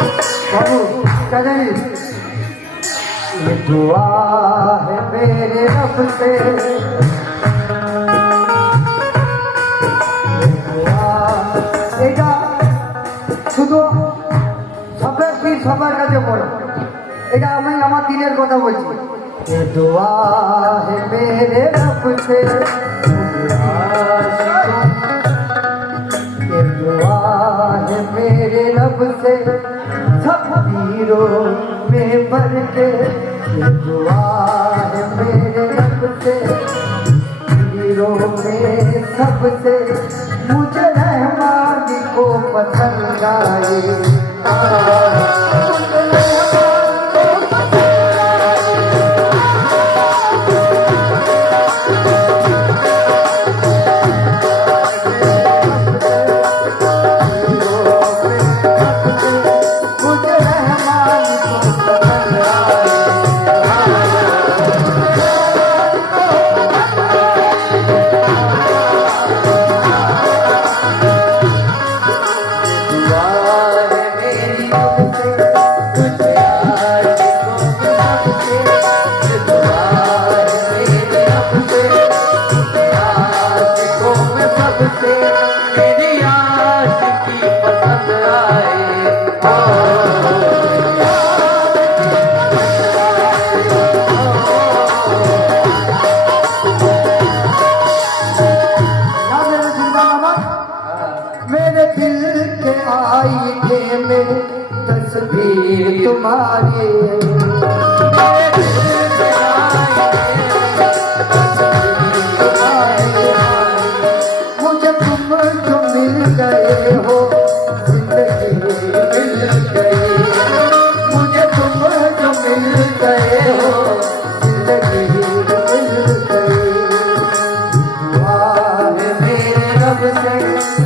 बाबू क्या जाइए ये दुआ है मेरे रब से এটা শুধু সবার কি সবার কাছে বলো এটা আমি আমার দিনের কথা বলছি ये दुआ है मेरे रब से ये दुआ है मेरे रब से सब पीरों में भर के ये दुआ है मेरे रब से पीरों में सबसे मुझे रहमानी को पसंद आए तस्वीर तुम्हारी मुझे तुम जो मिल गए हो जिंदगी मिल गई मुझे तुम जो मिल गए हो जिंदगी मिल गई दुआ है मेरे रब से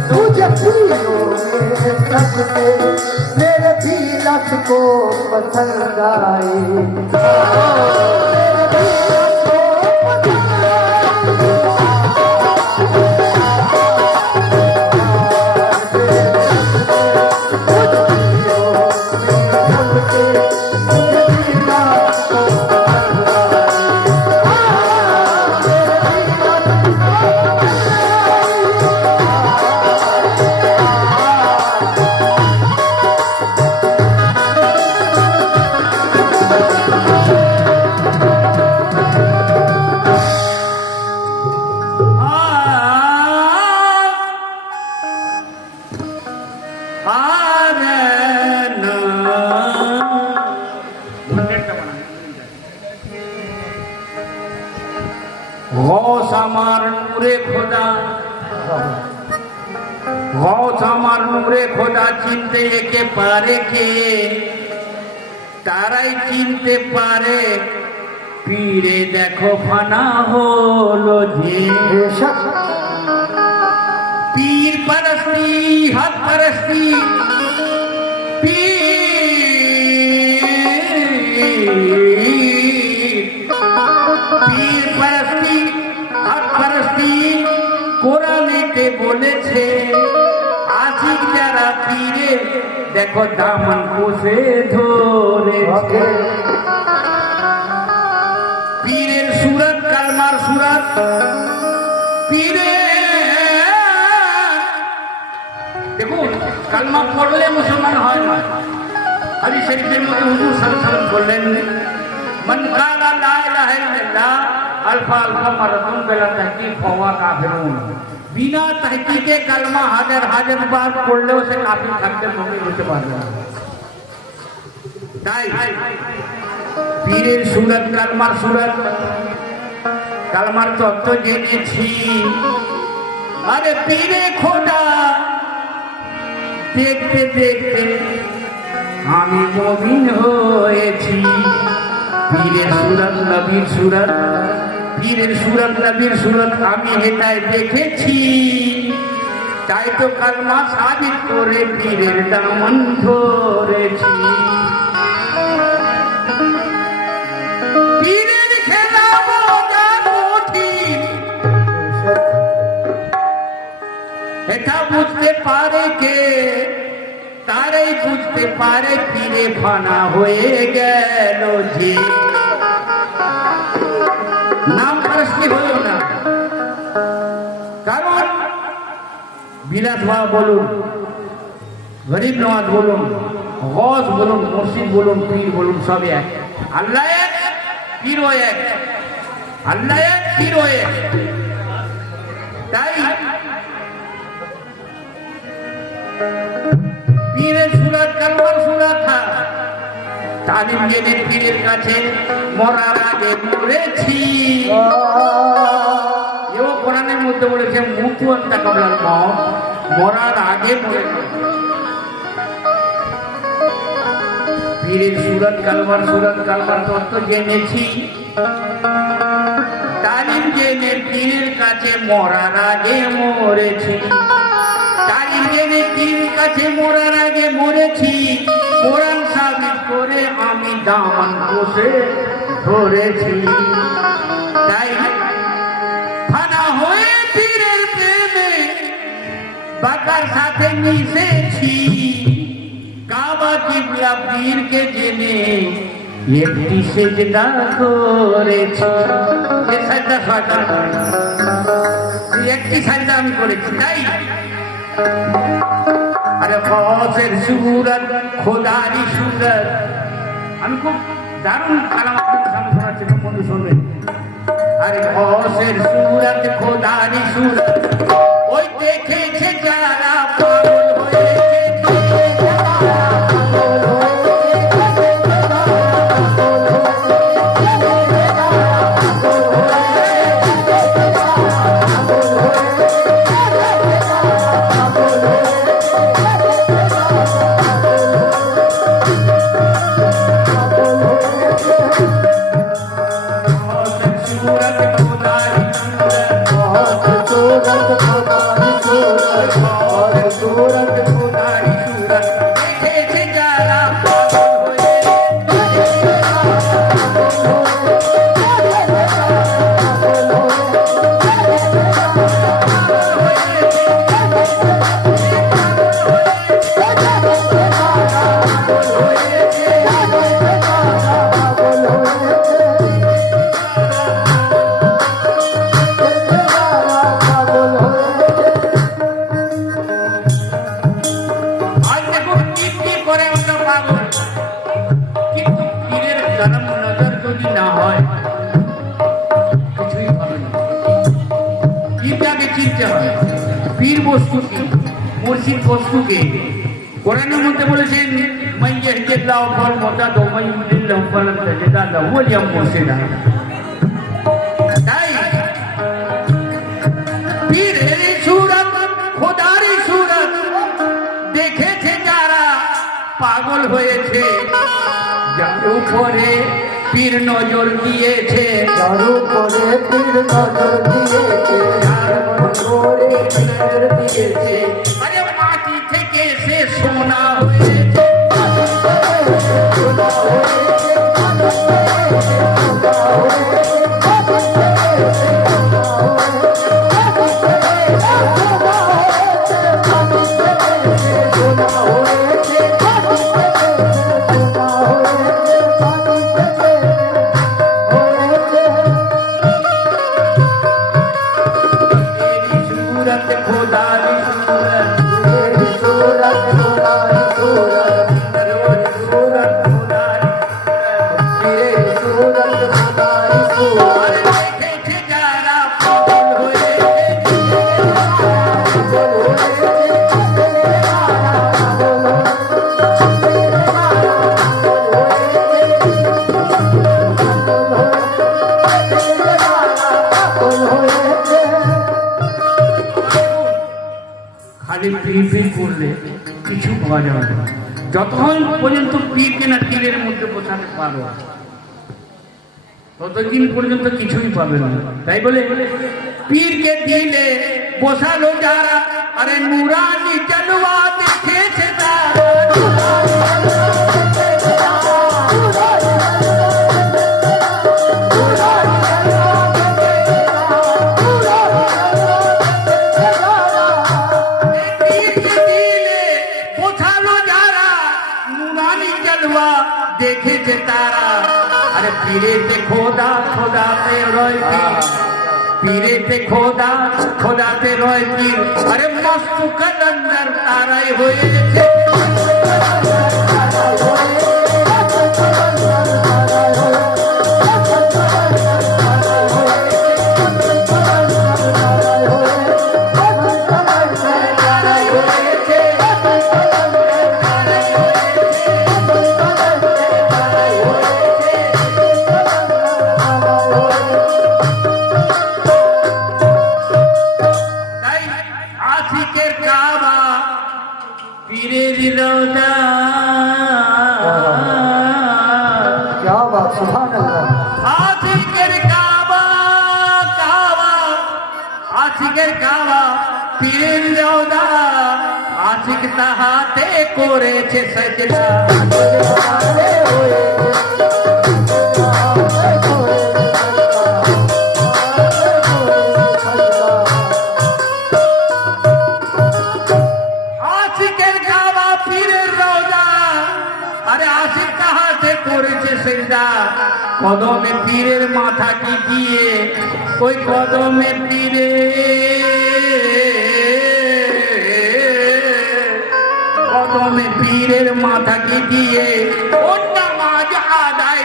तुझे पीरो मेरे सबसे मेरे भी लक्ष को पसंद आए গৌস আমার নূরে খোদা গৌস আমার নূরে খোদা চিনতে একে পারে কে তারাই চিনতে পারে পীরে দেখো ফানা হলো যে পীর পরস্তি হক পরস্তি পীর পরস্তি হক পরস্তি কোরআনেতে বলেছে আশিক যারা পীরে দেখো দামন কোষে ধরেছে পীরের সুরত কালমার সুরত পীরে দেখুন কালমা পড়লে মুসলমান হয় না হাদিস শরীফের মধ্যে হুজুর সাল্লাল্লাহু আলাইহি ওয়াসাল্লাম বললেন মান কালা লা ইলাহা ইল্লাল্লাহ আলফা আলফা মারাতুন বিলা তাহকিক ফাওয়া কাফিরুন বিনা তাহকিকে কালমা হাজার হাজার বার পড়লেও সে কাফির থাকতে মুমিন হতে পারবে না তাই পীরের সুরত কালমার সুরত কালমার তত্ত্ব জেনেছি আরে পীরে খোদা দেখতে দেখতে আমি মুমিন হয়েছি পীরের সুরত নবীর সুরত পীরের সুরত নবীর সুরত আমি হেদায় দেখেছি তাই তো কালমা সাবিত করে পীরের দামন ধরেছি পীরের খেলা মজা কঠিন এটা বুঝতে পারে কে তারাই বুঝতে পারে পীরে ফানা হয়ে গেল যে নাম পারস্তি হলো না। কারণ বিলাস বাবা বলুন, গরিব নওয়াজ বলুন, গস বলুন, মসজিদ বলুন, পীর বলুন, সব এক। আল্লাহ এক, পীরও এক। আল্লাহ এক, পীরও এক। তাই পীরের সুরাত কালমার সুরাত তালিম জেনে পীরের কাছে মরার আগে মরেছি। এও কোরআনের মধ্যে বলেছে মুতু আন্তা কাবলাল মওত, মরার আগে মরেছি। পীরের সুরাত কালমার তত্ত্ব জেনেছি। তালিম জেনে পীরের কাছে মরার আগে মরেছি। তালিম জেনে পীরের কাছে মরার আগে মরেছি। কোরআন সাবিত করে আমি দামান বসে ধরেছি। তাই ফানা হয়ে পীরের প্রেমে বাকার সাথে মিশেছি। কাবা কিবলা পীরকে জেনে একটি সেজদা করেছি। এই সাজদা সরকার একটি সাজদা আমি করেছি। তাই আরে খসের সুরত খোদারি সুরত, আমি খুব দারুণ কালাম আপনাদের সামনে শোনাচ্ছি, বন্ধু শুনবেন। আরে খসের সুরত খোদারি সুরত, ওই দেখেছে যারা পাগল হয়েছে। পীর বস্তু কি, মুর্শিদ বস্তু কে? কোরআনের মধ্যে বলেছেন মান ইয়াহদিল্লাহু ফাহুয়া মুহতাদ ওয়া মান ইউদ্লিল্লাহু ফালান তাজিদ লাহু ওয়ালিয়্যান মুরশিদা। তাই পীরের সুরত খোদার সুরত দেখেছে যারা পাগল হয়েছে। যার উপরে পীর নজর দিয়েছে, যার উপরে পীর নজর দিয়েছে, আরে মাটি থেকে সে সোনা হয়েছে। কিছু পাওয়া যাবে না যতক্ষণ পর্যন্ত পীরকে না তীরের মধ্যে বোঝাতে পারো, ততদিন পর্যন্ত কিছুই পাবে না। তাই বলে পীরকে দিলে বসালো যারা, আরে নুরানি জলওয়া দেখেছে তারা। পীরকে দিলে বোঝালো যারা, জলওয়া দেখেছে তারা আরে পীরেতে খোদা খোদাতে রয় পীর পীরেতে খোদা খোদাতে রয় পীর আরে মস্ত কলন্দর তারাই হয়েছে क्या बात सुभान अल्लाह আশিকের কাবা পীরের রওজা আশিক তাহাতে করেছে সাজদা আশিকের কাবা পীরের রওজা আরে আশিক তাহাতে করেছে সাজদা কদমে পীরের মাথা কি দিয়ে ওই কদমে পীরে কদমে পীরের মাথা কি দিয়ে ও নামাজ আদায়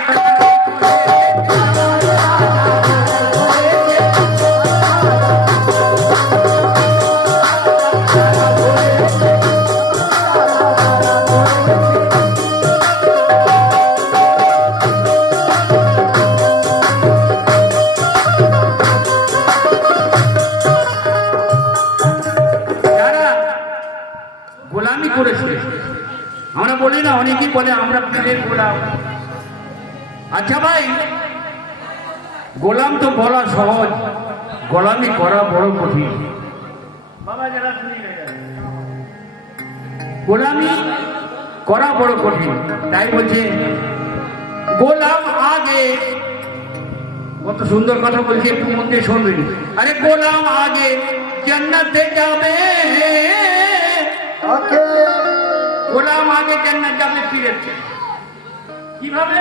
গোলামি করেছে আমরা বলি না অনেকেই বলে আমরা পীরের গোলাম আচ্ছা ভাই গোলাম তো বলা সহজ গোলামি করা বড় কঠিন বাবা যারা গোলামি করা বড় কঠিন তাই বলছে গোলাম আগে কত সুন্দর কথা বলছে একটু মধ্যে শুনবেন আরে গোলাম আগে জান্নাতে যাবে গোলাম আগে জান্নাত যাবে পীরের কিভাবে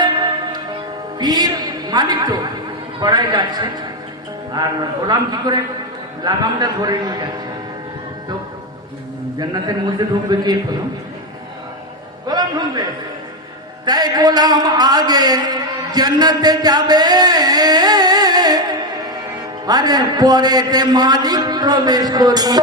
পীর মালিক তো পড়াই যাচ্ছে আর গোলাম কি করে লাগামটা ধরে নিয়ে যাচ্ছে তো জান্নাতের মধ্যে ঢুকবে কে প্রথম গোলাম ঢুকবে তাই গোলাম আগে জান্নাতে যাবে আরে পরেতে মালিক প্রবেশ করবে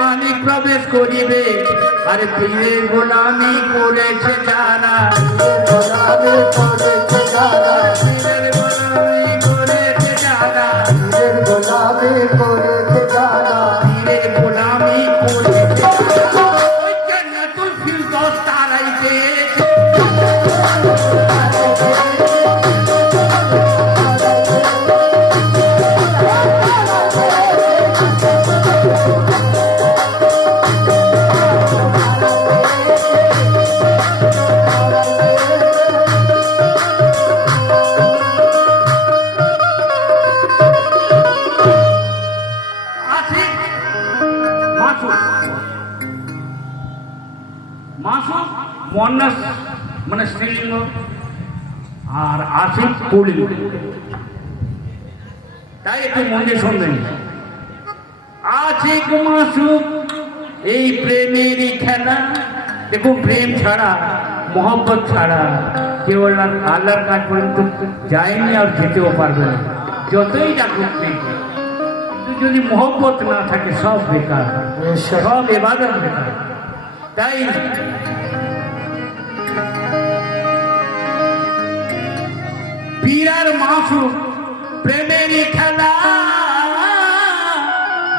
মালিক প্রবেশ করিবে আরে পীরের গোলামি করেছে যারা গোলামি করেছে যারা পীরের গোলামি করেছে যারা পীরের গোলামি করেছে যারা পীরের গোলামি করেছে ওই জান্নাতুল ফিরদৌস তারাই পেয়েছে মন্নাস মানে স্ত্রীলিঙ্গ আর আশিক পুলিঙ্গ তাই একটু মনে শুনবেন আশিক মাসুক এই প্রেমেরই খেলা দেখুন প্রেম ছাড়া মোহব্বত ছাড়া কেউ আল্লাহর কাজ পর্যন্ত যায়নি আর যেতেও পারবে না যতই ডাকুক কিন্তু যদি মোহব্বত না থাকে সব বেকার সব ইবাদত বেকার তাই পীরার মাসুক প্রেমেরই খেলা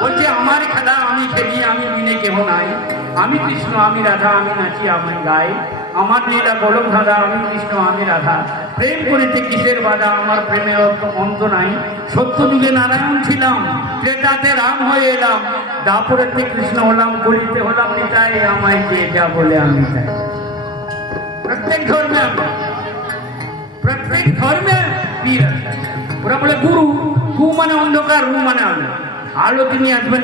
বলছে আমার খেলা আমি খেলি আমি মিনে কেহ নাই আমি কৃষ্ণ আমি রাধা আমি নাচি আমি গাই আমার লীলা গোলক ধাঁধা আমি কৃষ্ণ আমি রাধা প্রেম করিতে কিসের বাধা আমার প্রেমের অন্ত নাই সত্য যুগে নারায়ণ ছিলাম ত্রেতাতে রাম হয়ে এলাম দাপরেতে কৃষ্ণ হলাম, কলিতে হলাম নিতাই, আমায় যে যা বলে আমি তাই। প্রত্যেক ধর্মে পীর আছে। ওরা বলে গুরু, গু মানে অন্ধকার, রু মানে আলো, আলো তিনি আসবেন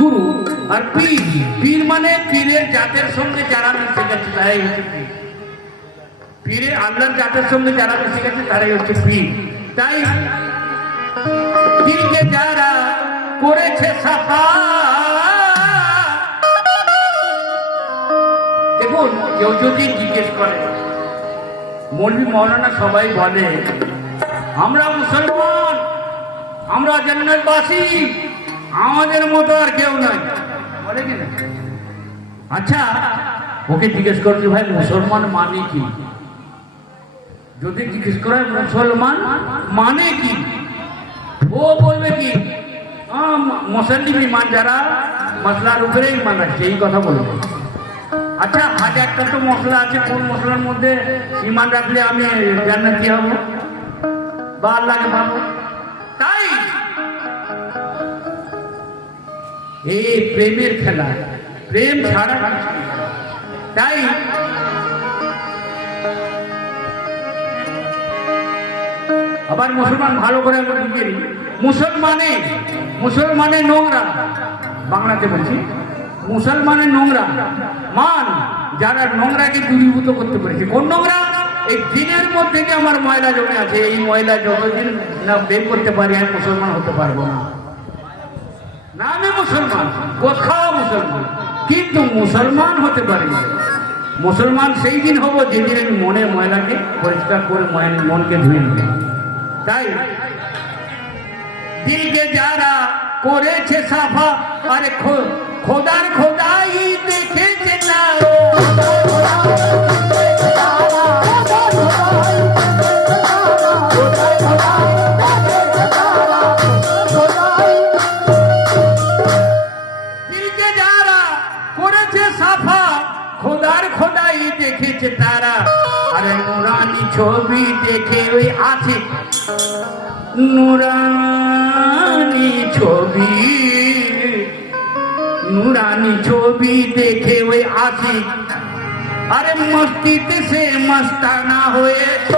গুরু। আর পীর মানে পীরের জাতের সঙ্গে যারা মিশে গেছে তারাই হচ্ছে পীর। পীরের আল্লাহর জাতের সঙ্গে যারা মিশে গেছে তারাই হচ্ছে পীর। তাই দিলকে যারা করেছে সাফা, দেখুন কেউ যদি জিজ্ঞেস করে, মৌলভী মৌলানা সবাই বলে আমরা মুসলমান, আমরা জান্নাতবাসী, আমাদের মতো আর কেউ নাই, বলে কিনা? আচ্ছা ওকে জিজ্ঞেস করছি ভাই মুসলমান মানে কি? যদি জিজ্ঞেস করে মুসলমান মানে কি, ও বলবে কি মুসলিম ইমান, যারা মশলার উপরে ইমান রাখছে, এই কথা বলবে। আচ্ছা হাজারটা তো মশলা আছে, কোন মশলার মধ্যে ইমান রাখলে আমি জান্নাতি হব বা আল্লাহকে পাবো? তাই এই প্রেমের খেলা, প্রেম ছাড়া। তাই আবার মুসলমান ভালো করে আমরা বুঝিয়ে দিই, মুসলমানে নোংরা, বাংলাতে বলছি মুসলমানের নোংরা মান, যারা নোংরাকে দূরীভূত করতে পেরেছে। কোন নোংরা? এই দিনের মধ্যে যে আমার ময়লা জমে আছে, এই ময়লা যতদিন না বের করতে পারি আমি মুসলমান হতে পারবো না। না আমি মুসলমান, কোথাও মুসলমান, কিন্তু মুসলমান হতে পারি না। মুসলমান সেই দিন হবো যেদিন আমি মনের ময়লাকে পরিষ্কার করে মনকে ধুয়ে নেব। তাই দিলকে যারা করেছে সাফা, আরে খোদার খোদাই দেখেছে না, দিলকে যারা করেছে সাফা, খোদার খোদাই দেখেছে তারা। আরে নুরানি ছবি দেখে ওই আছে, নুরানি ছবি দেখে ওই আছে। আরে মস্তিতে সে মস্তানা হয়েছে,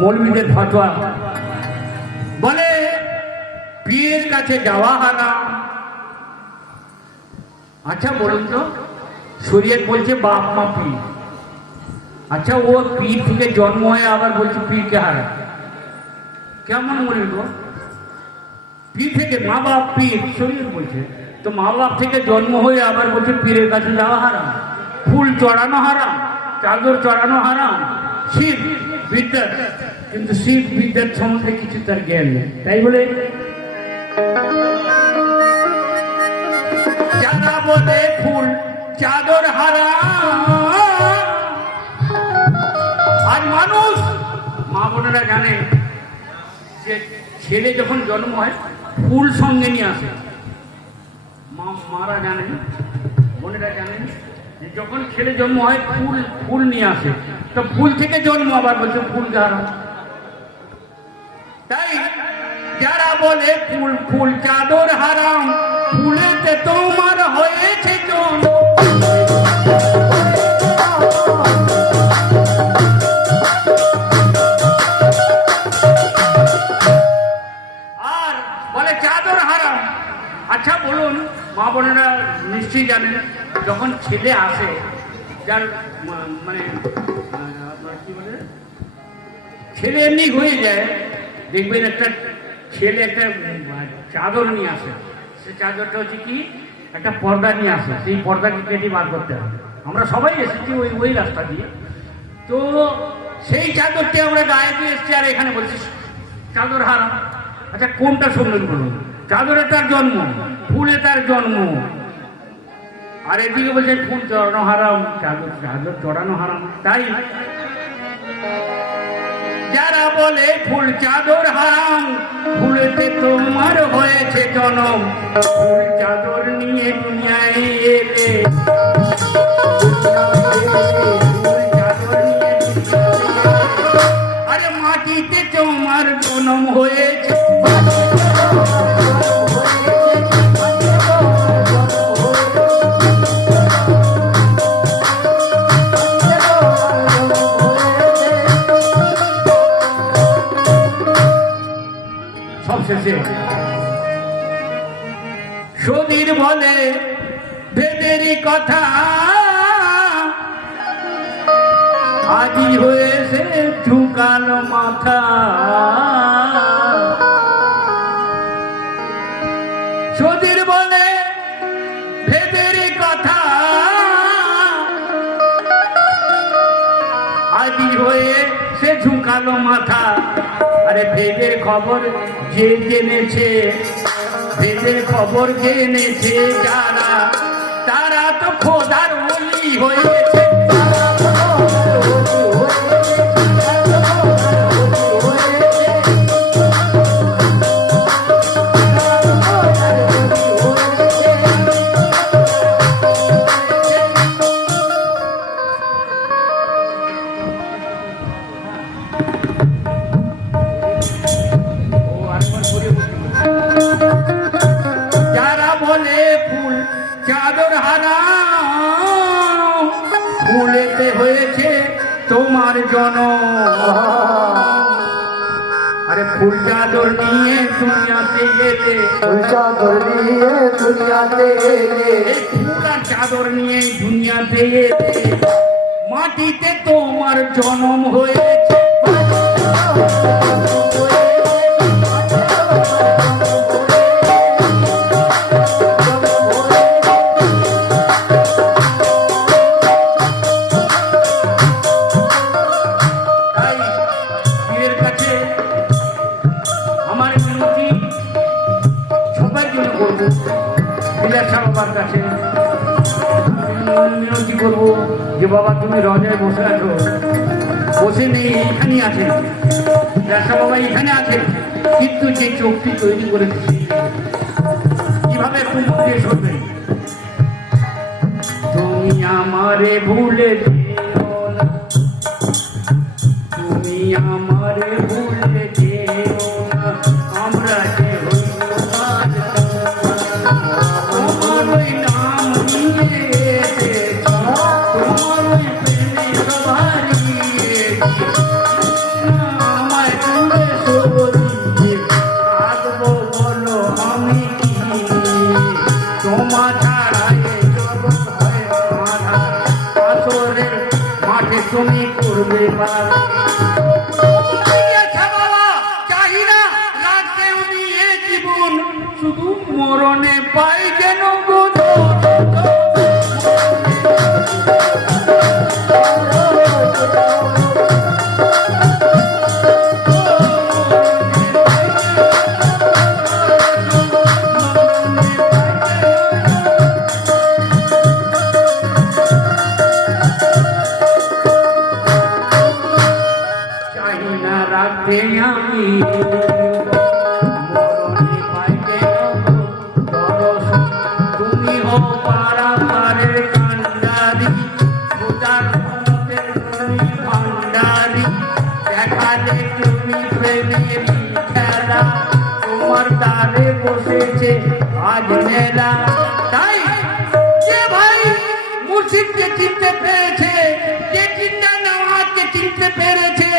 মৌলবীদের ফতোয়া বলে পীরের কাছে যাওয়া হারাম। আচ্ছা বলুন তো, শরীয়ত বলছে বাপ মা পীর, আচ্ছা ও পীর থেকে জন্ম হয়ে আবার বলছে পীরকে হারাম, কেমন বলল? পীর থেকে মা বাপ পীর, শরীয়ত বলছে তো মা বাপ থেকে জন্ম হয়ে আবার বলছে পীরের কাছে যাওয়া হারাম, ফুল চড়ানো হারাম, চাদর চড়ানো হারাম, শিব বিদ্যা, কিন্তু শিব বিদ্যার সম্বন্ধে কিছু তার জ্ঞান নেই। তাই বলে যারা বলে ফুল চাদর হারাম, আর মানুষ মা বোনেরা জানে যে ছেলে যখন জন্ম হয় ফুল সঙ্গে নিয়ে আসে, মারা জানেন, বোনেরা জানেন যে যখন ছেলে জন্ম হয় ফুল নিয়ে আসে, তো ফুল থেকে জন্ম, আবার বলছে ফুল হারাম। তাই যারা বলে ফুল চাদর হারাম, ফুলেতে তোমার হয়েছে জন্ম, আর বলে চাদর হারাম। আচ্ছা বলুন, মা বোনেরা নিশ্চয়ই জানেন যখন ছেলে আসে, যার মানে কি বলে ছেলে এমনি হয়ে যায়, দেখবেন একটা ছেলে একটা চাদর নিয়ে আসে, সে চাদরটা হচ্ছে কি একটা পর্দা নিয়ে আসে, সেই পর্দাকে কেটে বার করতে হবে। আমরা সবাই এসেছি ওই রাস্তা দিয়ে, তো সেই চাদরটি আমরা গায়ে দিয়ে এসেছি, আর এখানে বলছি চাদর হারাম। আচ্ছা কোনটা শুনলেন বলুন? চাদরে তার জন্ম, ফুলে তার জন্ম, আর এদিকে বলছে ফুল চড়ানো হারাম, চাদর চড়ানো হারাম। তাই যারা যারা বলে ফুল চাদর হারাম, ফুলেতে তোমার হয়েছে জনম, ফুল চাদর নিয়ে দুনিয়ায় এলে, ফুল চাদর নিয়ে আরে মাটিতে তোমার জনম হয়েছে। সবশেষে সুধীর বলে ভেদেরই কথা আজি হয়েছে ঝুকাল মাথা, সুধীর বলে ভেদেরই কথা আজি হয়েছে ঝুকালো মাথা। আরে ভেদের খবর যে জেনেছে, ভেদের খবর জেনেছে যারা, তারা তো খোদার ওলি হয়েছে। যারা বলে ফুল চাদর হারাম, ফুলেতে হয়েছে তোমার জনম। আরে ফুল চাদর নিয়ে দুনিয়াতে এলে, ফুল চাদর নিয়ে দুনিয়াতে এলে, ফুল আর চাদর নিয়ে দুনিয়াতে এলে, মাটিতে তোমার জনম হয়েছে। মিনতি করবো যে বাবা তুমি রজায় বসে আছো, বসে নেই এইখানে আছে, ব্যবসা বাবা এখানে আছে, কিন্তু যে চোখটি তৈরি করেছে কিভাবে একটু মুখ দিয়ে শুনবে। তুমি আমারে ভুলে যেও না, তুমি আমারে ভুলে যেও না, আমরা যে হই তোমার ওই নাম নিয়ে তোমার ওই প্রেমে সবারিয়েছি, আমায় দূরে সরিয়ে থাকবো বলো আমি কি, তোমার ছাড়া এই জগৎ হয় আঁধার, আসরের মাঠে তুমি করবে পার। শুধু মরণে পাই যেন চাই না রাখতে আমি তোমার দ্বারে বসেছে আজ মেলা। তাই যে ভাই মুর্শিদকে চিনতে পেরেছে, যে চিন্তা নেওয়াকে চিনতে পেরেছে,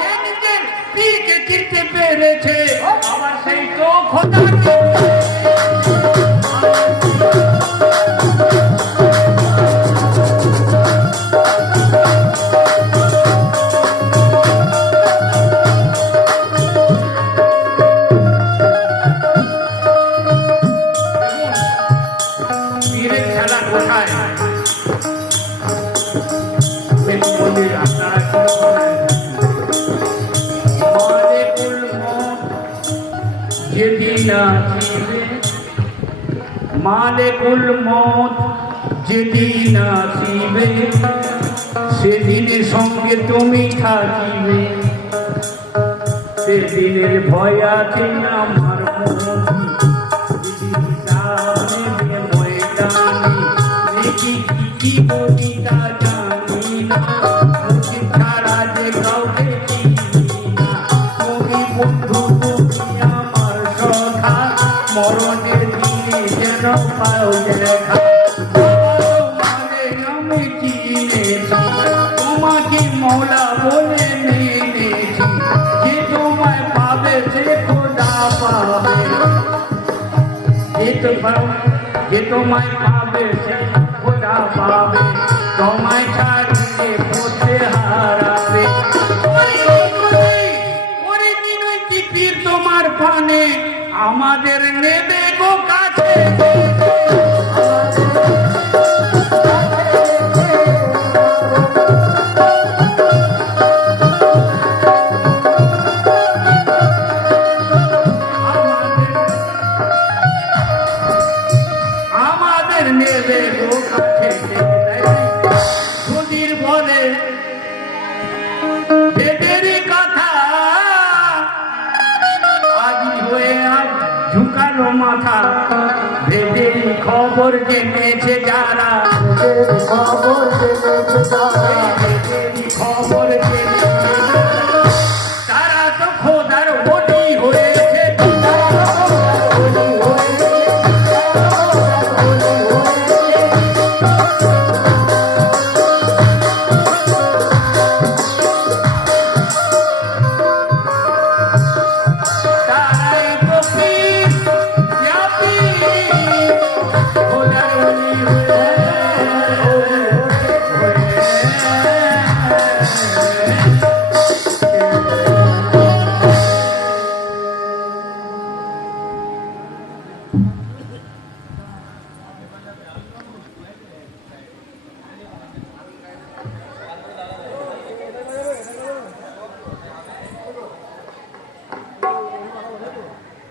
যে নিজের পীরকে চিনতে পেরেছে, আবার সেই তো খোদাকে মালেকুল মত যেদিন আসিবে সেদিনের সঙ্গে তুমি থাকিবে। সেদিনের ভয় আছে আমার মনে ময়দানি দেখি কি বলি তা জানি না মুখে ছাড়া যে কাউকে চিনি না তুমি বন্ধু তুমি আমার সখা মরণের দিনে যেন পাও দেখা তোমারে আমি চিনেছি তোমাকে মৌলা বলে মেনেছি যে তোমায় পাবে সে খোদা পাবে যে তোমায় পাবে সে খোদা পাবে তোমায় ছাড়িয়ে পড়তে হারাবে ওরে মিনতি পীর তোমার পানে আমাদের নেবে গো কাছে আমাদের নেবে গো কাছে সুধীর বলে বেদেরই কথা আজি হয়ে আজ ঝুঁকালো মাথা বেদেরই খবর জেনেছে যারা খবর জেনেছে যারা